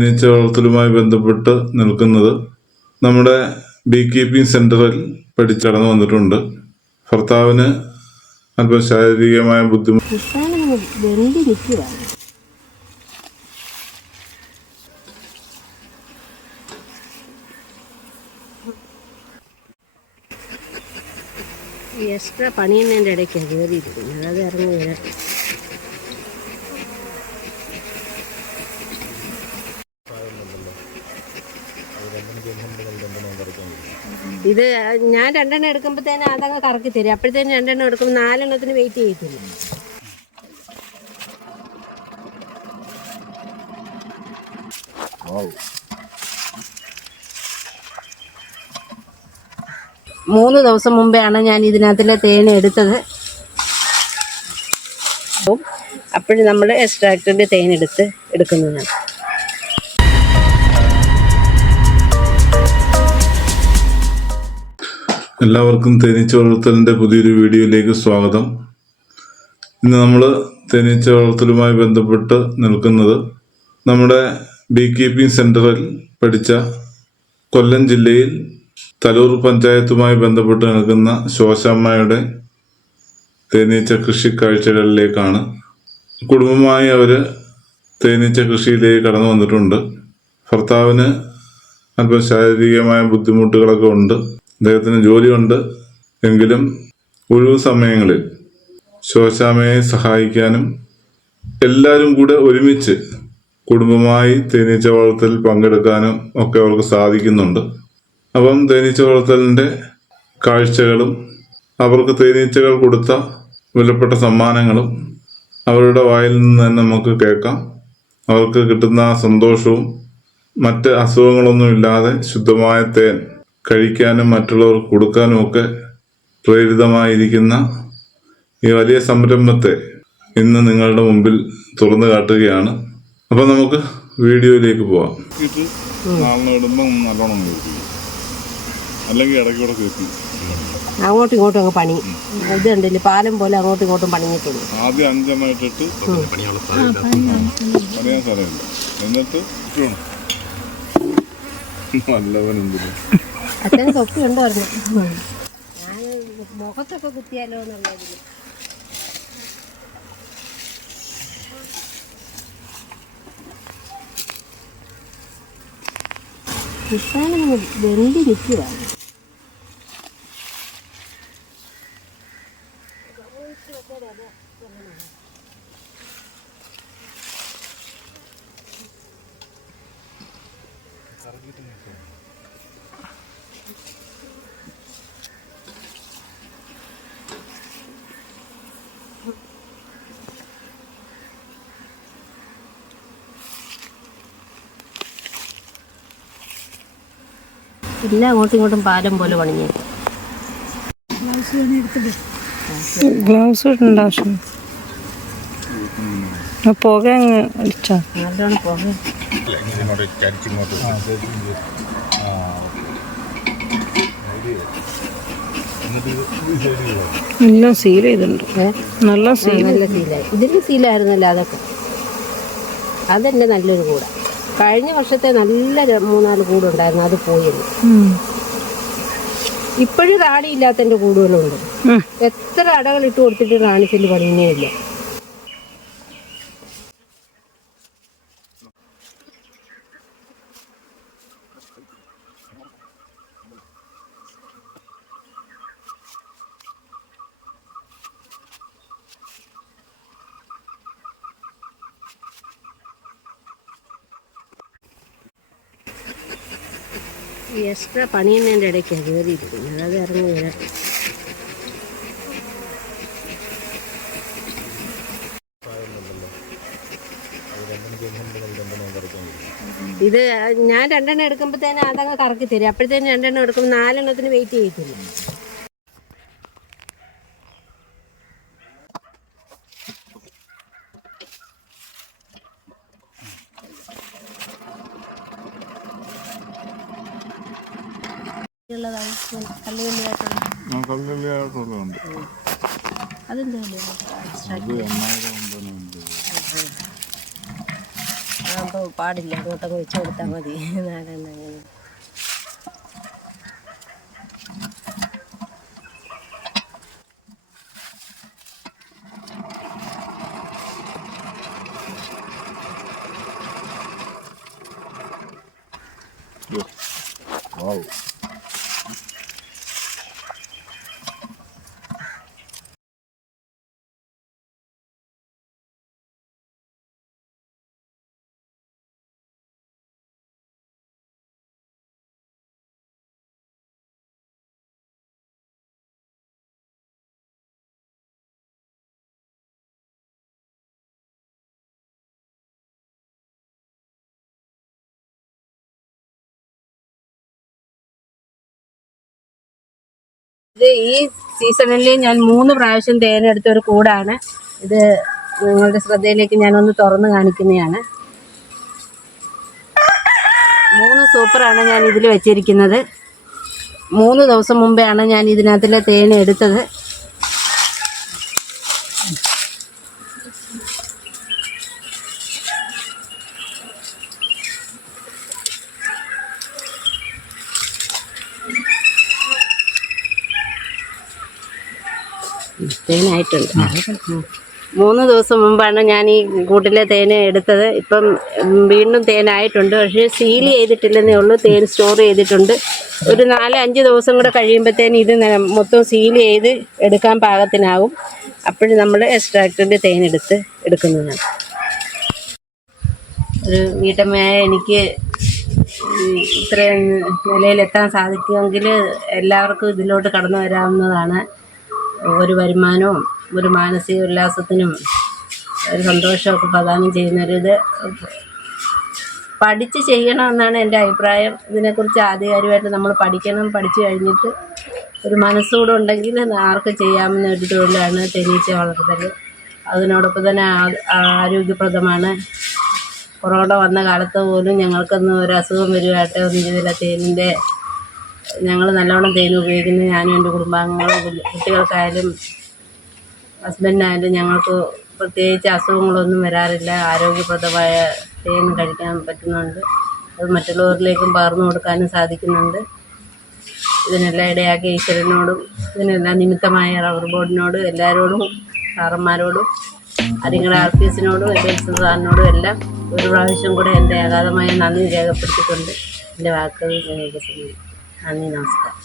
തേനീച്ച വളർത്തലുമായി ബന്ധപ്പെട്ട് നിൽക്കുന്നത് നമ്മുടെ ബീ കീപ്പിംഗ് സെന്ററിൽ പഠിച്ചടന്നു വന്നിട്ടുണ്ട്. ഭർത്താവിന് അല്പം ശാരീരികമായ ബുദ്ധിമുട്ട് എക്സ്ട്രാ പണിയുന്നതിൻ്റെ ഇടയ്ക്കാണ് കയറിയിരിക്കുന്നത്. അത് ഇറങ്ങി വരാം. ഇത് ഞാൻ 2 എണ്ണം എടുക്കുമ്പോഴത്തേനും അതങ്ങ് കറക്കി തരും. അപ്പോഴത്തേനും 2 എണ്ണം എടുക്കുമ്പോൾ 4 എണ്ണത്തിന് വെയിറ്റ് ചെയ്യത്തില്ല. മൂന്ന് ദിവസം മുമ്പെയാണ് ഞാൻ ഇതിനകത്തിലെ തേൻ എടുത്തത്. അപ്പോഴും നമ്മൾ എക്സ്ട്രാക്ടറിൻ്റെ തേൻ എടുക്കുന്നതാണ്. എല്ലാവർക്കും തേനീച്ച വളർത്തലിൻ്റെ പുതിയൊരു വീഡിയോയിലേക്ക് സ്വാഗതം. ഇന്ന് നമ്മൾ തേനീച്ച വളർത്തലുമായി ബന്ധപ്പെട്ട് നിൽക്കുന്നത് നമ്മുടെ ബീ കീപ്പിംഗ് സെന്ററിൽ പഠിച്ച കൊല്ലം ജില്ലയിൽ തലൂർ പഞ്ചായത്തുമായി ബന്ധപ്പെട്ട് നിൽക്കുന്ന ശോശാമ്മയുടെ തേനീച്ച കൃഷി കാഴ്ചകളിലേക്കാണ്. കുടുംബമായി അവർ തേനീച്ച കൃഷിയിലേക്ക് കടന്നു വന്നിട്ടുണ്ട്. ഭർത്താവിന് അല്പം ശാരീരികമായ ബുദ്ധിമുട്ടുകളൊക്കെ ഉണ്ട്. അദ്ദേഹത്തിന് ജോലിയുണ്ട്. എങ്കിലും ഒഴിവു സമയങ്ങളിൽ ശോശാമ്മയെ സഹായിക്കാനും എല്ലാവരും കൂടെ ഒരുമിച്ച് കുടുംബമായി തേനീച്ച വളർത്തലിൽ പങ്കെടുക്കാനും ഒക്കെ അവർക്ക് സാധിക്കുന്നുണ്ട്. അപ്പം തേനീച്ച വളർത്തലിൻ്റെ കാഴ്ചകളും അവർക്ക് തേനീച്ചകൾ കൊടുത്ത വിലപ്പെട്ട സമ്മാനങ്ങളും അവരുടെ വായിൽ നിന്ന് തന്നെ നമുക്ക് കേൾക്കാം. അവർക്ക് കിട്ടുന്ന ആ സന്തോഷവും മറ്റ് അസുഖങ്ങളൊന്നുമില്ലാതെ ശുദ്ധമായ തേൻ കഴിക്കാനും മറ്റുള്ളവർക്ക് കൊടുക്കാനും ഒക്കെ പ്രേരിതമായിരിക്കുന്ന ഈ വലിയ സംരംഭത്തെ ഇന്ന് നിങ്ങളുടെ മുമ്പിൽ തുറന്നു കാട്ടുകയാണ്. അപ്പം നമുക്ക് വീഡിയോയിലേക്ക് പോവാം. അല്ലെങ്കിൽ ഇടയ്ക്കൂടെ കേൾക്കും. അങ്ങോട്ടും ഇങ്ങോട്ടും അങ്ങ് പണി ഇത് ഉണ്ടല്ലേ, പാലം പോലെ അങ്ങോട്ടും ഇങ്ങോട്ടും പണിഞ്ഞിട്ടുണ്ട്. ആദ്യം 5 എണ്ണം ഇട്ടിട്ട് പണിയാൻ സ്ഥലമില്ല. എന്നിട്ട് നല്ലവനെന്തിന് അച്ഛന് തൊപ്പി ഉണ്ട് പറഞ്ഞു. ഞാൻ മുഖത്തൊക്കെ കുത്തിയാലോ എന്നുള്ളതിൽ കിട്ടാനങ്ങ് വെന്തി നിൽക്കുകയാണ്. എല്ലാം അങ്ങോട്ടും ഇങ്ങോട്ടും പാലം പോലെ പണിഞ്ഞേക്കും. ഗ്ലൗസ് ഇടേണ്ട ആവശ്യം. പുക അടിച്ചാ നല്ലോണം പുക. എല്ലാം സീൽ ചെയ്തിട്ടുണ്ട്. നല്ല സീലായി. ഇതിന് സീലായിരുന്നല്ലോ അതൊക്കെ. അതെന്നെ നല്ലൊരു കൂട. കഴിഞ്ഞ വർഷത്തെ നല്ല 3-4 കൂടുണ്ടായിരുന്നു. അത് പോയിരുന്നു. ഇപ്പോഴും റാണിയില്ലാത്തതിൻ്റെ കൂടുകളുണ്ട്. എത്ര അടകൾ ഇട്ട് കൊടുത്തിട്ട് റാണിച്ചെല്ല് പണിയുന്നേ ഇല്ല. എക്സ്ട്രാ പണിയുന്നതിൻ്റെ ഇടയ്ക്കാണ് കയറിയിരിക്കുന്നത്. അത് ഇറങ്ങി വരാം. ഇത് ഞാൻ 2 എണ്ണം എടുക്കുമ്പോഴത്തേനും അതങ്ങ് കറക്കി തരും. അപ്പോഴത്തേനും 2 എണ്ണം എടുക്കുമ്പോൾ 4 എണ്ണത്തിന് വെയിറ്റ് ചെയ്യത്തില്ല. പാടില്ല, അങ്ങോട്ടൊക്കെ വെച്ച് കൊടുത്താൽ മതി. നാലെണ്ണം അങ്ങനെ. Wow. ഇത് ഈ സീസണിൽ ഞാൻ 3 പ്രാവശ്യം തേനെടുത്ത ഒരു കൂടാണ് ഇത്. നിങ്ങളുടെ ശ്രദ്ധയിലേക്ക് ഞാനൊന്ന് തുറന്ന് കാണിക്കുന്നതാണ്. 3 സൂപ്പറാണ് ഞാൻ ഇതിൽ വെച്ചിരിക്കുന്നത്. 3 ദിവസം മുമ്പെയാണ് ഞാൻ ഇതിനകത്തിലെ തേൻ എടുത്തത്. തേനായിട്ടുണ്ട്. 3 ദിവസം മുമ്പാണ് ഞാൻ ഈ കൂട്ടിലെ തേൻ എടുത്തത്. ഇപ്പം വീണ്ടും തേനായിട്ടുണ്ട്. പക്ഷേ സീൽ ചെയ്തിട്ടില്ലെന്നേ ഉള്ളൂ. തേൻ സ്റ്റോർ ചെയ്തിട്ടുണ്ട്. ഒരു 4-5 ദിവസം കൂടെ കഴിയുമ്പോഴത്തേന് ഇത് മൊത്തം സീൽ ചെയ്ത് എടുക്കാൻ പാകത്തിനാവും. അപ്പോഴും നമ്മൾ എക്സ്ട്രാക്റ്റിൻ്റെ തേൻ എടുക്കുന്നതാണ്. ഒരു വീട്ടമ്മയായ എനിക്ക് ഇത്രയും നിലയിലെത്താൻ സാധിക്കുമെങ്കിൽ എല്ലാവർക്കും ഇതിലോട്ട് കടന്നു വരാവുന്നതാണ്. ഒരു വരുമാനവും ഒരു മാനസിക ഉല്ലാസത്തിനും ഒരു സന്തോഷമൊക്കെ പ്രദാനം ചെയ്യുന്നൊരിത് പഠിച്ച് ചെയ്യണമെന്നാണ് എൻ്റെ അഭിപ്രായം. ഇതിനെക്കുറിച്ച് ആധികാരികമായിട്ട് നമ്മൾ പഠിക്കണം. പഠിച്ചു കഴിഞ്ഞിട്ട് ഒരു മനസ്സുകൂടെ ഉണ്ടെങ്കിൽ ആർക്കും ചെയ്യാവുന്ന ഒരു തൊഴിലാണ് തേനീച്ച വളർത്തൽ. അതിനോടൊപ്പം തന്നെ ആരോഗ്യപ്രദമാണ്. കൊറോണ വന്ന കാലത്ത് പോലും ഞങ്ങൾക്കൊന്നും ഒരു അസുഖം വരുവായിട്ട് ഒന്നും ചെയ്തില്ല. തേനിൻ്റെ ഞങ്ങൾ നല്ലോണം തേൻ ഉപയോഗിക്കുന്നത് ഞാനും എൻ്റെ കുടുംബാംഗങ്ങളും കുട്ടികൾക്കായാലും ഹസ്ബൻഡിനായാലും ഞങ്ങൾക്ക് പ്രത്യേകിച്ച് അസുഖങ്ങളൊന്നും വരാറില്ല. ആരോഗ്യപ്രദമായ തേൻ കഴിക്കാൻ പറ്റുന്നുണ്ട്. അത് മറ്റുള്ളവരിലേക്കും പകർന്നു കൊടുക്കാനും സാധിക്കുന്നുണ്ട്. ഇതിനെല്ലാം ഇടയാക്കിയ ഈശ്വരനോടും ഇതിനെല്ലാം നിമിത്തമായ റബ്ബർ ബോർഡിനോടും എല്ലാവരോടും സാറന്മാരോടും അതിങ്ങളുടെ ആർട്ടിസിനോടും എൻ്റെ സാറിനോടും എല്ലാം ഒരു പ്രാവശ്യം കൂടെ എൻ്റെ അഗാധമായ നന്ദി രേഖപ്പെടുത്തിക്കൊണ്ട് എൻ്റെ വാക്കുകൾ നന്ദി, നമസ്കാരം.